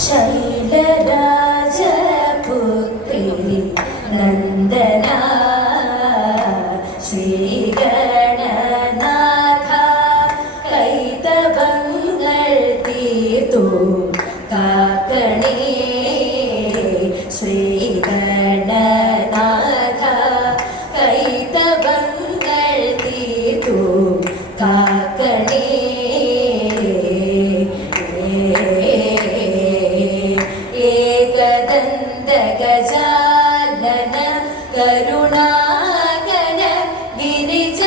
ശൈലരാജപുത്രി നന്ദന ശ്രീഗണനാഥ കൈതവങ്ങൾ തീർത്തു കാക്കണേ ശ്രീഗണനാഥ കൈതവങ്ങൾ തീർത്തു കാക്കണേ ഗജാനന കരുണാകര ഗിരിജ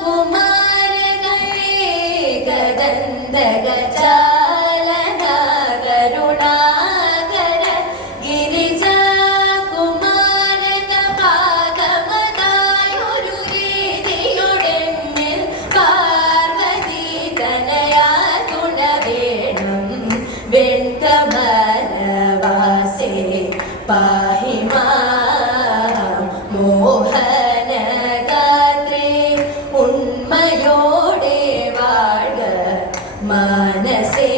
കുമാര ഗദന്ത ഗജാനന കരുണാകര ഗിരിജ കുമാര ഭാഗമതായൊരു രീതിയുടെ പാർവതി തനയാ ഗുണ വേണം വെൺകമലവാസേ പാഹി മാം മോഹനഗാത്രേ ഉണ്മയോടെ വാഴ മനസേ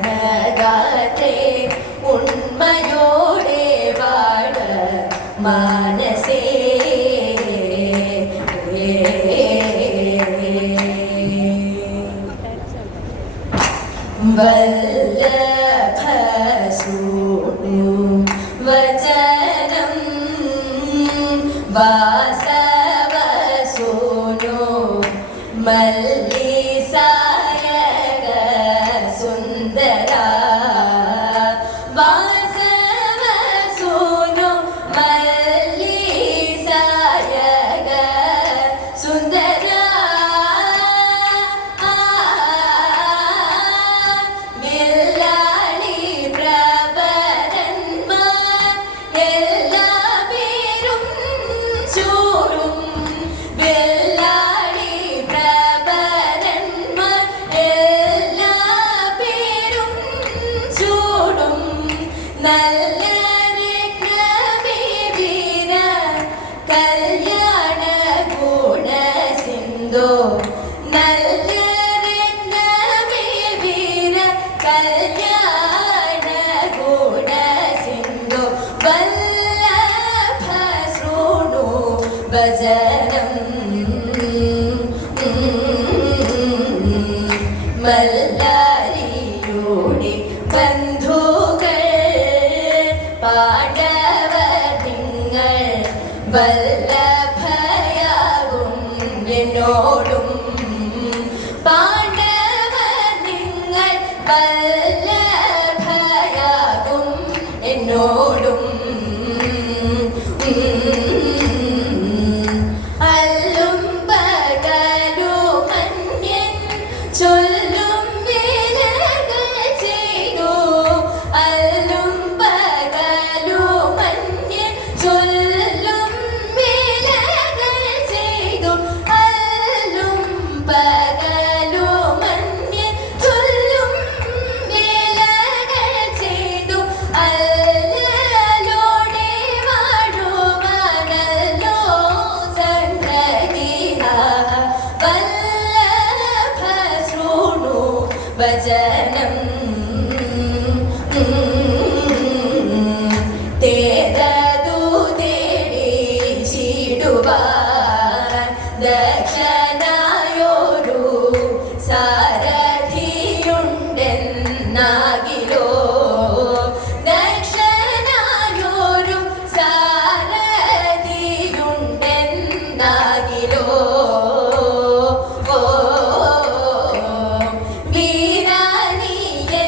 മോഹനഗാത്രേ ഉണ്മയോടെ വാഴ മനസേ വചനം വാസവസൂനോ മല്ലിസായക സുന്ദര വാസവസൂനോ മല്ലിസായക സുന്ദര നല്ല രത്നബീര കല്യാണ ഗുണ സിന്ധു നല്ല രത്നബീര കല്യാണ ഗുണ സിന്ധു വല്ലഭ ശൃണു ഭജനം മല്ലാരിയുടെ ബന്ധുക്കൾ പാണ്ഡവർ നിങ്ങൾ വല്ലഭയാകും എന്നോടും പാണ്ഡവർ നിങ്ങൾ വല്ലഭയാകും എന്നോടും അല്ലും പകലുമന്യൻ ചൊല്ലും വേലകൾ ചെയ്തു അല്ലും ചൊല്ലും വേലകൾ ചെയ്തു അല്ലും പകലുമന്യ ചൊല്ലും വേലകൾ ചെയ്തു അല്ലോടെ വാഴുവാനല്ലോ സംഗതിഹ വല്ലഭ ശൃണു വചനം ദക്ഷനായൊരു സാരഥിയുണ്ടെന്നാകിലോ ദക്ഷനായൊരു സാരഥിയുണ്ടെന്നാകിലോ വീരാനിയ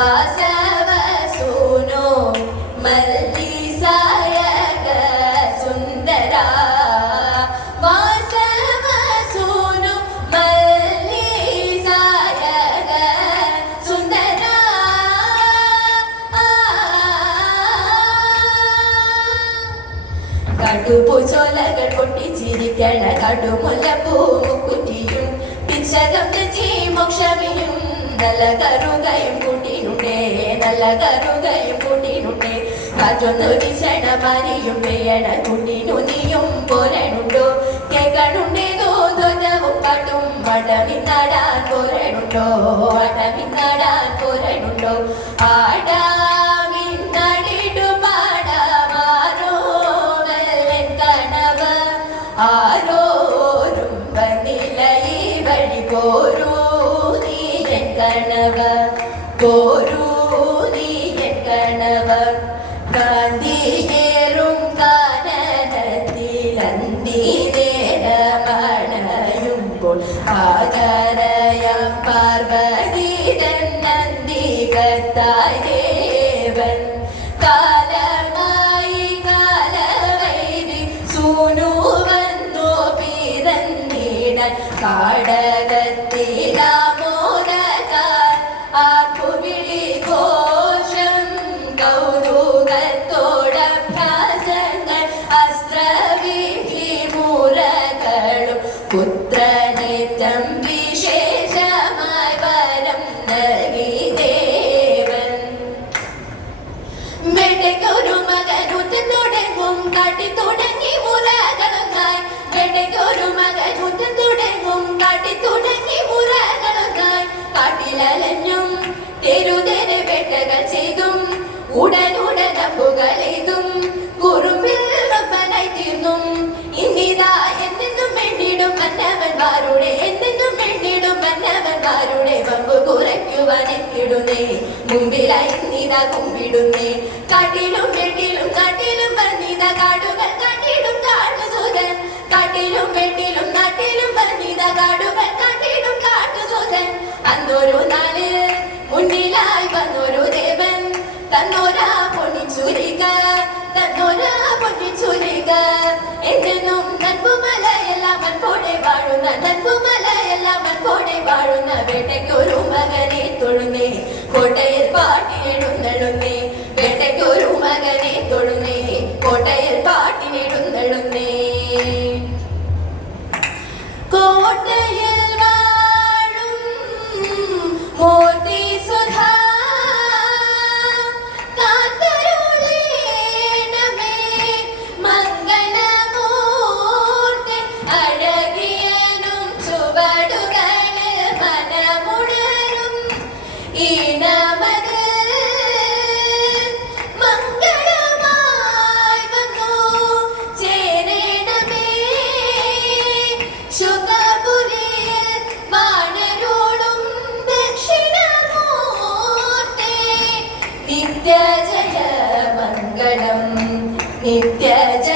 വാസവ സൂനോ മല്ലിസായക സുന്ദര വാസവ സൂനോ മല്ലിസായക സുന്ദര കടുപൂച്ചോലകൾ പൊട്ടിച്ചിരിക്കണ കടുമുല്ലപ്പൂ മുക്കുറ്റിയും പിച്ചകം തെച്ചി മോക്ഷമിയും നല്ല കറുകയും കൂട്ടിനുണ്ടേ നല്ല കറുകയും കൂട്ടിനുണ്ടേ കാറ്റൊന്നു വീശണ മാരിയും പെയ്യണ കുട്ടിനു നീയും പോരണുണ്ടോ കേൾക്കണുണ്ടേതോ ധ്വജവും പാട്ടും വടമിന്നാടാൻ പോരണുണ്ടോ വടമിന്നാടാൻ പോരണുണ്ടോ ആടാമിന്നടിടു പാടാമാരോ വെള്ളൻ കനവ ആരോരും വന്നില്ല ഈ വഴി പോരൂ നീയൻ കണവ പോരൂ നീയൻ കണവ കാന്തിയേറും കാനനത്തിലന്തി നേരമണയുമ്പോൾ ആകരയം പാർവതീതൻ നന്ദികത്തായി ദേവൻ കാലമായി കാലവൈരി സൂനു വന്നു പിറന്നിടൻ കാടകത്തിലാമോദകാർ ആർപ്പുവിളി ഘോഷം കൗതുകത്തോടഭ്യാസങ്ങൾ അസ്ത്രവിധി മുറകളും പുത്രനേറ്റം വിശേഷമായി വരം നൽകി ദേവൻ വേട്ടയ്ക്കൊരു മകനുത്ത് തുടങ്ങും കാട്ടി തുടങ്ങി മുറകളുമായി വേട്ടയ്ക്കൊരു മകനുത്ത് തുടങ്ങും കാട്ടി തുടങ്ങി മുറകളുമായി കാട്ടിലലഞ്ഞും തെരുതെരെ വേട്ടകൾ ചെയ്തും ഉടനുടൻ അമ്പുകളെയ്തും കുറുമ്പിൽ റബ്ബനായി തീർന്നും ഇന്നിതാ എന്നെന്നും വേണ്ടിടും മന്നവന്മാരുടെ എന്നെന്നും വേണ്ടിടും മന്നവന്മാരുടെ വമ്പ് കുറയ്ക്കുവാൻ എത്തിടുന്നേ മുമ്പിലായി ഇന്നിതാ കുമ്പിടുന്നേ കാട്ടിലും വെട്ടിലും കാട്ടിലും വന്നിത കാടുകൾ കാട്ടിടും കാട്ടുസുതൻ കാട്ടിലും വെട്ടിലും നാട്ടിലും വന്നിത കാടുകൾ കാട്ടിടും കാട്ടുസുതൻ അന്നൊരു നാളിൽ മുന്നിലായി വന്നൊരു ദേവൻ തന്നോരാ പൊന്നിച്ചുരിക തന്നോരാ പൊന്നിച്ചുരിക എന്നും നൻപുമലയെല്ലാം അൻപോടെ വാഴുന്ന നൻപുമലയെല്ലാം അൻപോടെ വാഴുന്ന വേട്ടയ്ക്കൊരു മകനെ തൊഴുന്നേ കോട്ടയിൽ പാട്ടിനെടുന്നള്ളുന്നേ വേട്ടയ്ക്കൊരു മകനെ തൊഴുന്നേ കോട്ടയിൽ പാട്ടിനെടുന്നള്ളുന്നേ കോട്ടയിൽ വാഴും മൂർത്തി സുധാ കാത്തരുളേണമേ മംഗളമൂർത്തി അഴകിയനും ചുവടുകളിൽ മനമുണരും ഈണമത് മംഗളമായി വന്നു ചേരണമേ ശുഗപുരിയിൽ വാണരുളും ദക്ഷിണമൂർത്തി നിത്യജയ മംഗളം നിത്യജയ